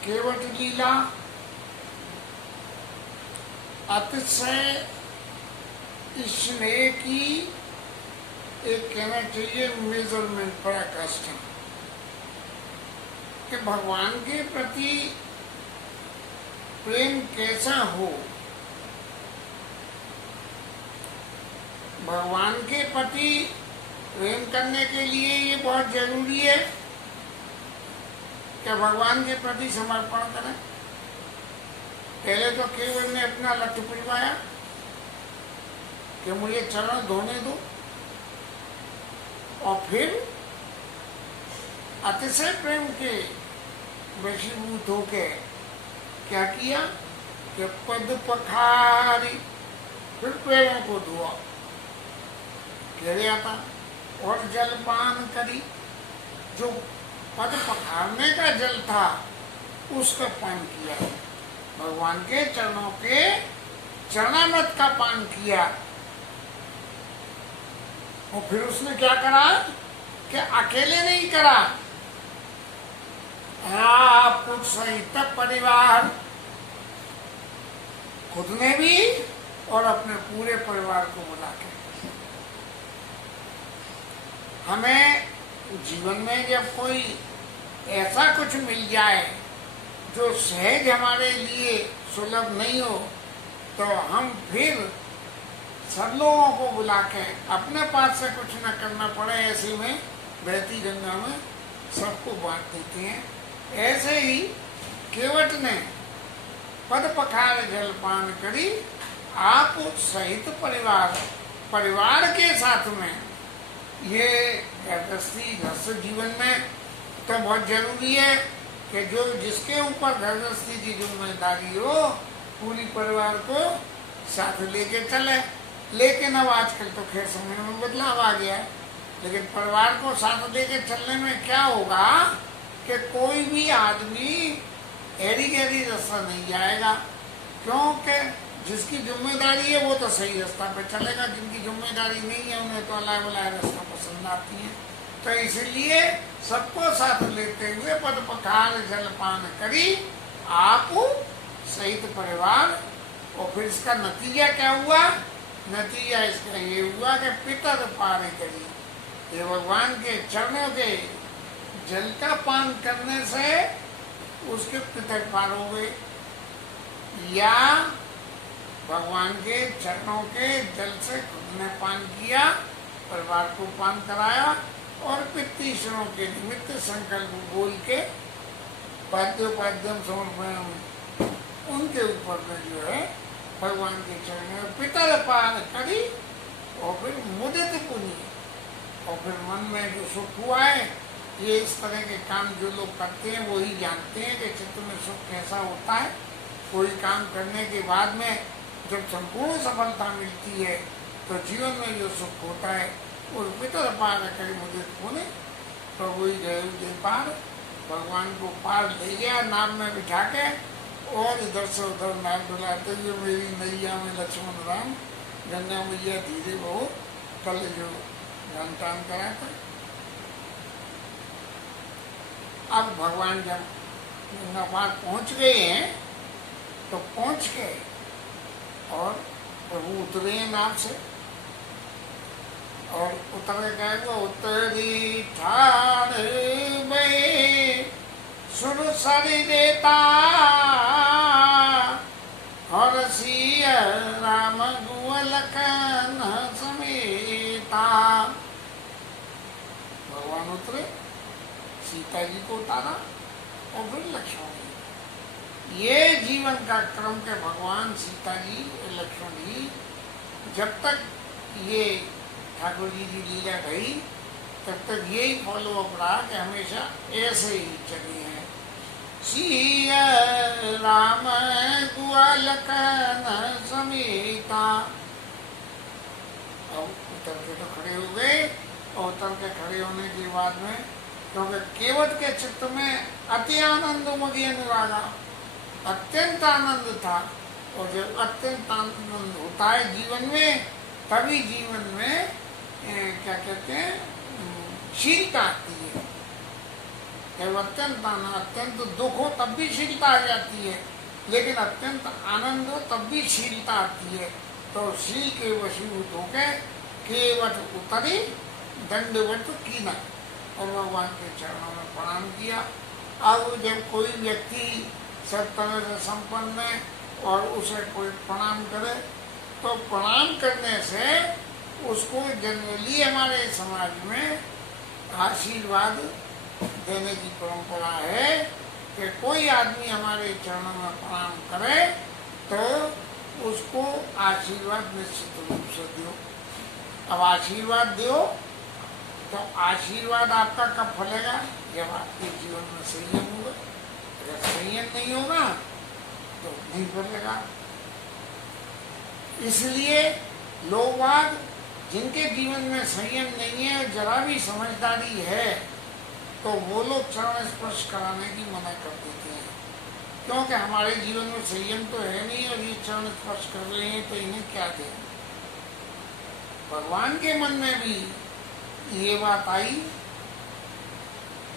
केवट लीला अतिशय स्नेह की एक कहना चाहिए मेजरमेंट पराकाष्ठा कि भगवान के प्रति प्रेम कैसा हो। भगवान के प्रति प्रेम करने के लिए ये बहुत जरूरी है कि भगवान के प्रति समर्पण करें। पहले तो केवल ने अपना लट्ठू पिलवाया कि मुझे चरण धोने दो, और फिर अतिशय प्रेम के वशीभूत होके क्या किया कि पद पखारी, फिर पैरों को धोआ, आता और जलपान करी। जो पद पखारने का जल था उसका पान किया, भगवान के चरणों के चरणामृत का पान किया। और फिर उसने क्या करा कि अकेले नहीं करा, आप सहित परिवार, खुद ने भी और अपने पूरे परिवार को बुला के। हमें जीवन में जब कोई ऐसा कुछ मिल जाए जो सहज हमारे लिए सुलभ नहीं हो, तो हम फिर सब लोगों को बुला के अपने पास से कुछ न करना पड़े, ऐसे में बहती गंगा में सबको बांट देते हैं। ऐसे ही केवट ने पद पखार जलपान करी, आप सहित परिवार के साथ में। ये गृहस्थ जीवन में तो बहुत जरूरी है कि जो जिसके ऊपर गृहस्थी की जिम्मेदारी हो, पूरी परिवार को साथ लेके चले। लेकिन अब आजकल तो खैर समय में बदलाव आ गया है, लेकिन परिवार को साथ लेके चलने में क्या होगा कि कोई भी आदमी एड़ी गहरी रास्ता नहीं जाएगा, क्योंकि जिसकी जिम्मेदारी है वो तो सही रास्ता पे चलेगा, जिनकी जिम्मेदारी नहीं है उन्हें तो अलाय वलाय रास्ता पसंद आती है। तो इसलिए सबको साथ लेते हुए पद पखार जलपान करी, आप सहित परिवार। और फिर इसका नतीजा क्या हुआ नतीजा इसका ये हुआ कि पितर पार करी, ये भगवान के चरणों के जल का पान करने से उसके पितर पार हो गए, या भगवान के चरणों के जल से खुद ने पान किया, परिवार को पान कराया, और पितृषणों के निमित्त संकल्प बोल के पाद्योपाद्यम समर्पण उनके ऊपर में जो है भगवान के चरण में पितर पार करी, और फिर मुदित पुनि, और फिर मन में जो सुख हुआ है, ये इस तरह के काम जो लोग करते हैं वही जानते हैं कि चित्त में सुख कैसा होता है। कोई काम करने के बाद में जब संपूर्ण सफलता मिलती है तो जीवन में जो सुख होता है और पितर पार करी मुदित पुनि, प्रभु ही गए पार, भगवान को पार ले गया नाव में बिठा के, और इधर से उधर नाव डुलाते हुए मेरी नैया में लक्ष्मण राम, गंगा मैया धीरे बहो, कल जो घंटान करा था। अब भगवान जब गंगा पार पहुंच गए हैं तो पहुंच गए, और प्रभु उतरे नाव से, और उतर गए वो उतरी ठाड़ में सुर सरी देता, और सिया राम गुअलकन समेता। भगवान उतरे, सीता जी को उतारा, और फिर लक्ष्मण जी। ये जीवन का क्रम के भगवान सीता जी लक्ष्मण जी जब तक ये ठाकुर जी की लीला गई तब तक यही फॉलोअप रहा कि हमेशा ऐसे ही चले हैं। सिया राम गुअलकन समेता। अब उतर के तो खड़े हो गए, और उतर के खड़े होने के बाद में क्योंकि केवट के चित्त में अति आनंद उमगी अनुरागा, अत्यंत आनंद था, और जब अत्यंत आनंद होता है जीवन में तभी जीवन में क्या कहते हैं शीलता आती है। जब अत्यंत दुख हो तब भी शीलता आ जाती है, लेकिन अत्यंत आनंद हो तब भी शीलता आती है। तो शील के वशीभूत होकर केवट उतरी दंडवत कीना, और भगवान के चरणों में प्रणाम किया। अब जब कोई व्यक्ति सब तरह से संपन्न है और उसे कोई प्रणाम करे तो प्रणाम करने से उसको जनरली हमारे समाज में आशीर्वाद देने की परंपरा है कि कोई आदमी हमारे चरणों में प्रणाम करे तो उसको आशीर्वाद निश्चित रूप से दो। अब आशीर्वाद दो तो आशीर्वाद आपका कब फलेगा? जब आपके जीवन में संयम होगा। अगर संयम नहीं होगा तो नहीं फलेगा। इसलिए लोग आज जिनके जीवन में संयम नहीं है, जरा भी समझदारी है, तो वो लोग चरण स्पर्श कराने की मना कर देते हैं, क्योंकि हमारे जीवन में संयम तो है नहीं और ये चरण स्पर्श कर रहे हैं तो इन्हें क्या दें। भगवान के मन में भी ये बात आई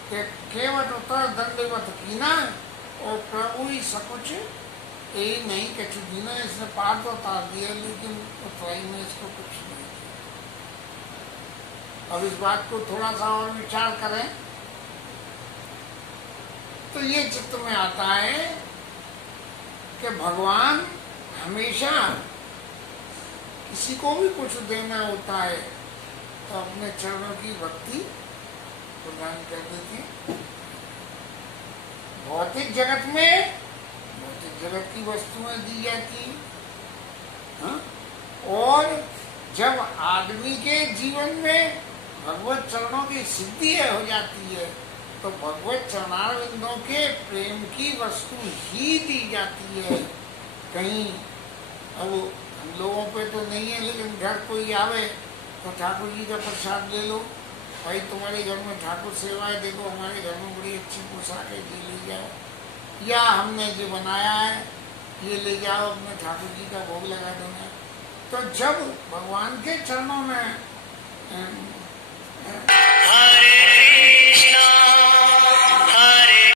कि केवट उतर दंडवत कीना, और प्रभु ही सकुच यही नहीं कछु दीना। इसने पार तो उतार दिया लेकिन उतराई में इसको कुछ नहीं किया। अब इस बात को थोड़ा सा और विचार करें तो ये चित्त में आता है कि भगवान हमेशा किसी को भी कुछ देना होता है तो अपने चरणों की भक्ति प्रदान कर देती है। भौतिक जगत में भौतिक जगत की वस्तुएं दी जाती हैं, और जब आदमी के जीवन में भगवत चरणों की सिद्धि हो जाती है तो भगवत चरणारविंदों के प्रेम की वस्तु ही दी जाती है। कहीं अब हम लोगों पे तो नहीं है, लेकिन घर कोई आवे तो ठाकुर जी का प्रसाद ले लो, भाई तुम्हारे घर में ठाकुर सेवा है, देखो हमारे घर में बड़ी अच्छी पोशाक है, ये ले जाओ, या हमने जो बनाया है ये ले जाओ, अपने ठाकुर जी का भोग लगा देना। तो जब भगवान के चरणों में हरे कृष्णा हरे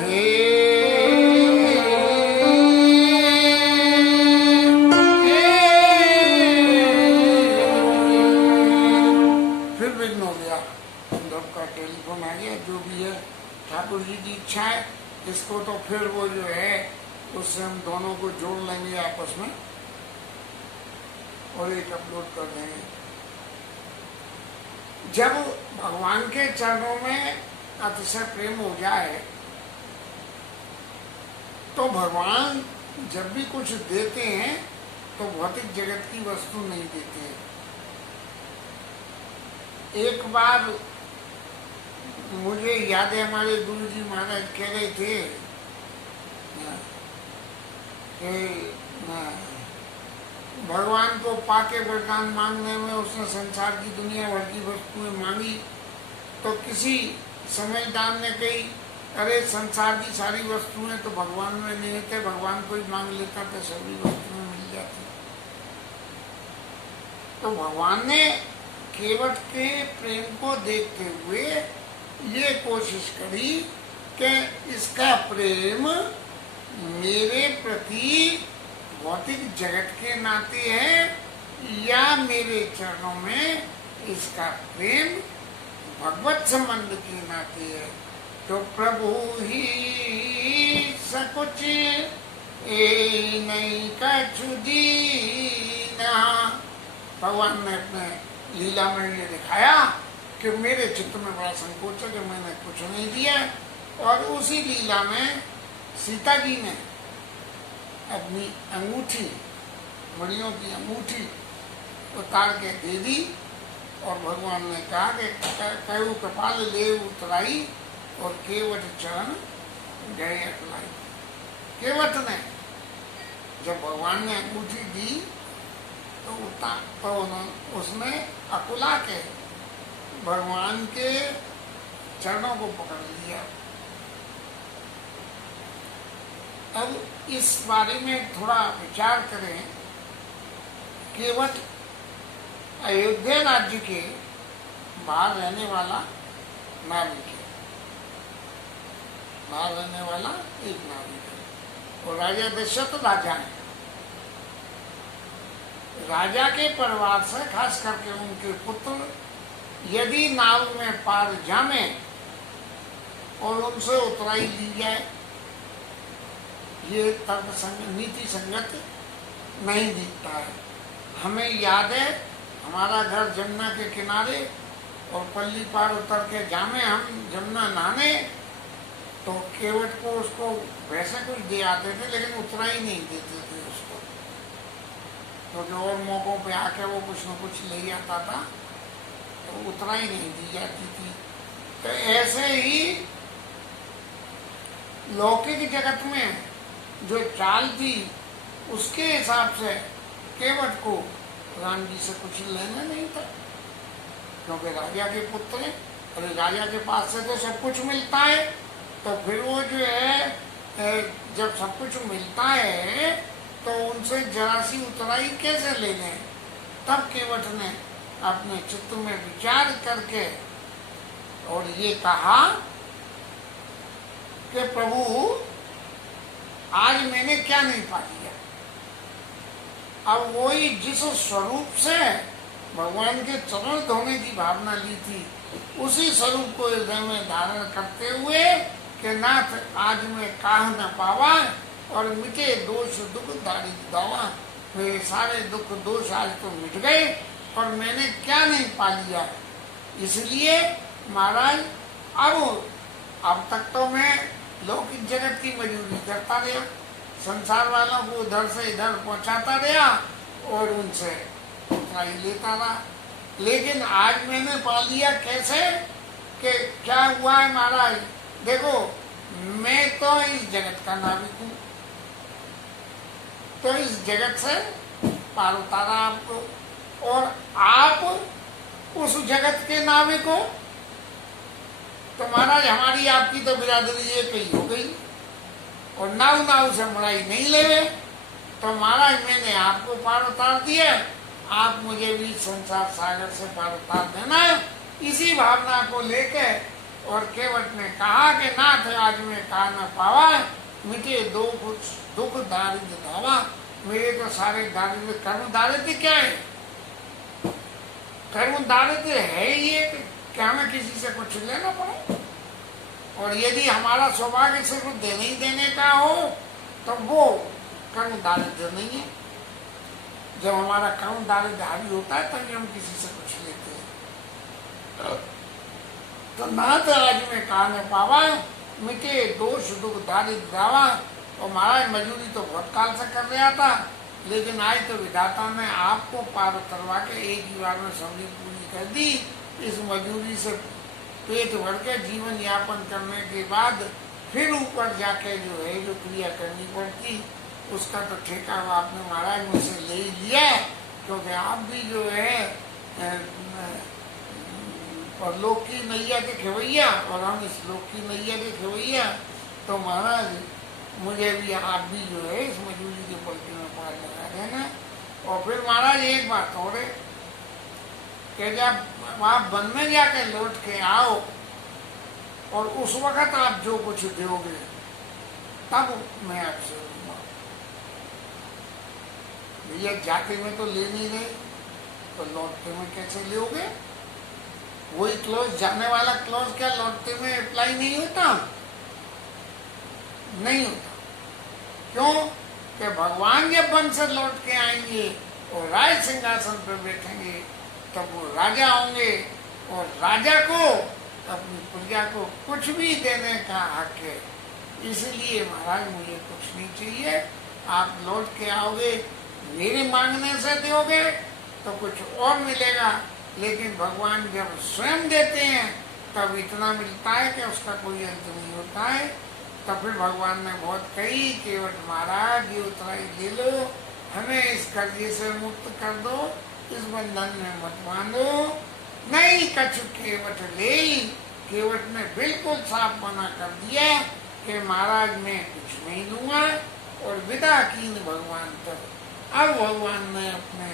हे हम दोनों को जोड़ लेंगे आपस में और एक अपलोड कर देंगे। जब भगवान के चरणों में अतिशय प्रेम हो जाए तो भगवान जब भी कुछ देते हैं तो भौतिक जगत की वस्तु नहीं देते हैं। एक बार मुझे याद है, हमारे गुरु जी महाराज कह रहे थे कि भगवान को पाके वरदान मांगने में उसने संसार की दुनिया भर की वस्तुएं मांगी तो किसी समझदार ने कही, अरे संसार की सारी वस्तुएं तो भगवान में नहीं थे, भगवान को ही मांग लेता तो सभी वस्तुएं मिल जाती। तो भगवान ने केवट के प्रेम को देखते हुए ये कोशिश करी कि इसका प्रेम मेरे प्रति भौतिक जगत के नाते है या मेरे चरणों में इसका प्रेम भगवत संबंध के नाते है। तो प्रभु ही सकुच ए नहीं कछु दीना। भगवान ने अपने लीला में ये दिखाया कि मेरे चित्त में बड़ा संकोच है कि मैंने कुछ नहीं दिया, और उसी लीला में सीता जी ने अपनी अंगूठी, मणियों की अंगूठी उतार के दे दी और भगवान ने कहा कि कहू कपाल ले उतराई और केवट चरण गए अकलाई। केवट ने जब भगवान ने अंगूठी दी तो उसने अकुला के भगवान के चरणों को पकड़ लिया। अब इस बारे में थोड़ा विचार करें। केवट अयोध्या राज्य के बाहर रहने वाला नाविक है, बाहर रहने वाला एक नाविक है, और राजा दशरथ राजा है। राजा के परिवार से खास करके उनके पुत्र यदि नाव में पार जामे और उनसे उतराई ली जाए, ये तर्क नीति संगत नहीं दिखता है। हमें याद है हमारा घर जमुना के किनारे, और पल्ली पार उतर के जामे हम जमुना नहाने तो केवट को उसको वैसे कुछ दे आते थे लेकिन उतराई नहीं देते थे उसको, तो जो और मौकों पे आके वो कुछ न कुछ ले जाता था तो उतराई नहीं दी जाती थी। तो ऐसे ही लौकिक जगत में जो चाल थी उसके हिसाब से केवट को राम जी से कुछ लेना नहीं था, क्योंकि राजा के पुत्र हैं, अरे राजा के पास से तो सब कुछ मिलता है, तो फिर वो जो है जब सब कुछ मिलता है तो उनसे जरा सी उतराई कैसे ले लें। तब केवट ने अपने चित्त में विचार करके और ये कहा कि प्रभु आज मैंने क्या नहीं पा लिया। अब वही जिस स्वरूप से भगवान के चरण धोने की भावना ली थी उसी स्वरूप को हृदय में धारण करते हुए कि नाथ आज मैं काह न पावा और मिटे दोष दुख दारी दावा। मेरे सारे दुख दोष आज तो मिट गए और मैंने क्या नहीं पा लिया। इसलिए महाराज अब तक तो मैं लौकिक जगत की मजदूरी करता रहा, संसार वालों को उधर से इधर पहुंचाता रहा और उनसे उतराई लेता रहा, लेकिन आज मैंने पा लिया। कैसे कि क्या हुआ है महाराज, देखो मैं तो इस जगत का नाविक हूँ, तो इस जगत से पार उतारा आपको, और आप उस जगत के नाविक हो, तो महाराज हमारी आपकी तो बिरादरी एक ही हो गई और नाव नाव से मड़ाई नहीं ले। तो महाराज मैंने आपको पार उतार दिया, आप मुझे भी संसार सागर से पार उतार देना। इसी भावना को लेके और केवट ने कहा कि नाथ आज मैं कहा न पावा, मिटे दो कुछ दुख दारिद्र धावा। मेरे तो सारे दारिद्र, कर्म दारिद्र क्या है, कर्म दारिद्र है ये कि हमें किसी से कुछ लेना पड़े, और यदि हमारा सौभाग्य सिर्फ देने ही देने का हो तो वो कर्म दारिद्र्य नहीं है। जब हमारा कर्म दारिद्र्य होता है तभी हम किसी से कुछ लेते हैं। तो नाथ आज में कान पावा, मिटे दोष दुख दारिद्र्य दावा। और महाराज मजूरी तो बहुत काल से कर रहा था, लेकिन आज तो विधाता ने आपको पार करवा के एक ही बार में सभी पूरी कर दी। इस मजूरी से पेट भर के जीवन यापन करने के बाद फिर ऊपर जाके जो है जो क्रिया करनी पड़ती, उसका तो ठेका आपने महाराज मुझसे ले ही लिया। क्योंकि आप भी जो है परलोक की नैया के खेवैया और हम इस लोक की नैया के खेवैया। तो महाराज मुझे भी आप भी जो है इस मजूरी के पलटी में पार लगा देना। और फिर महाराज एक बात और है कि जब आप वन में जाके लौट के आओ और उस वक्त आप जो कुछ दोगे तब मैं आपसे लूंगा। भैया जाते में तो ले नहीं रहे, तो लौटते में कैसे लोगे? वही क्लोज, जाने वाला क्लोज क्या लौटते में अप्लाई नहीं होता? नहीं होता। क्यों? कि भगवान जब वन से लौट के आएंगे और राज सिंहासन पर बैठेंगे तब वो राजा होंगे, और राजा को अपनी प्रजा को कुछ भी देने का हक है। इसलिए महाराज मुझे कुछ नहीं चाहिए, आप लौट के आओगे, मेरे मांगने से दोगे तो कुछ और मिलेगा, लेकिन भगवान जब स्वयं देते हैं तब इतना मिलता है कि उसका कोई अंत नहीं होता है। तो फिर भगवान ने बहुत कही केवट महाराज ये उतराई ले लो, हमें इस कर्जे से मुक्त कर दो, इस बंधन में मत बांधो। नहीं कछु केवट ले, केवट ने बिल्कुल साफ मना कर दिया कि महाराज मैं कुछ नहीं लूंगा, और विदा कीन भगवान तक। अब भगवान ने अपने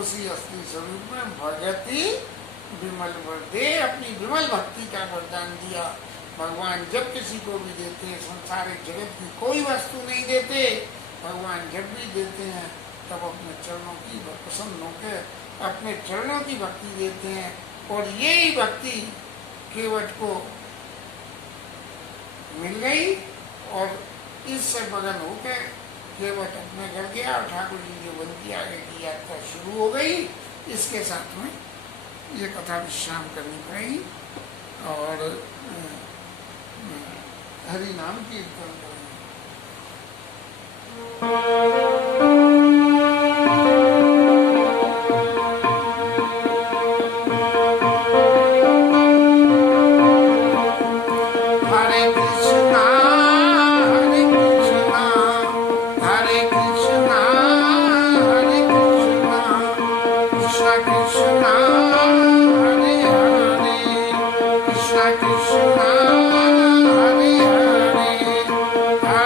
उसी असली स्वरूप में भगति विमल वर दे, अपनी विमल भक्ति का वरदान दिया। भगवान जब किसी को भी देते हैं, संसारिक जगत की कोई वस्तु नहीं देते, भगवान जब भी देते हैं तब अपने चरणों की प्रसन्न होकर अपने चरणों की भक्ति देते हैं। और यही भक्ति केवट को मिल गई और इससे मगन होकर केवट अपने घर गया और ठाकुर जी जो वन की आगे की यात्रा शुरू हो गई। इसके साथ में ये कथा विश्राम करनी पड़ेगी और हरि नाम कीर्तन करेंगे।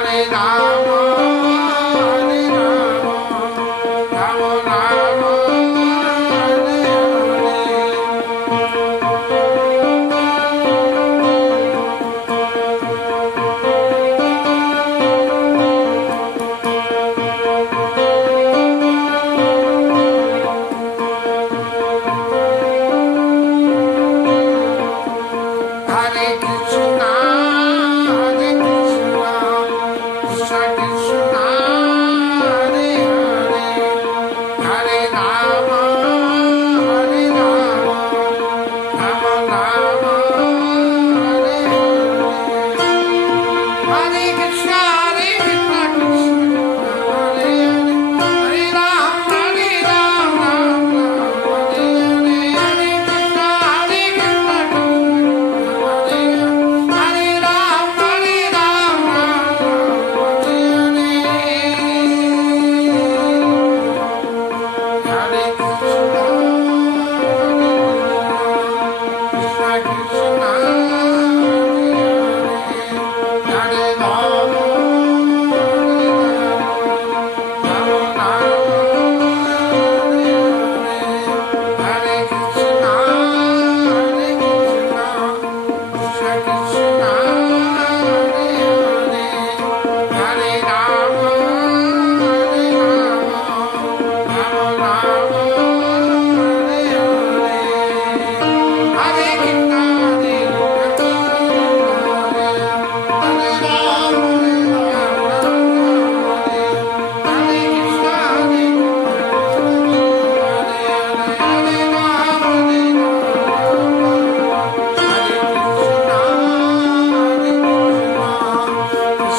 Hare Rama, Hare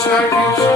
Krishna Krishna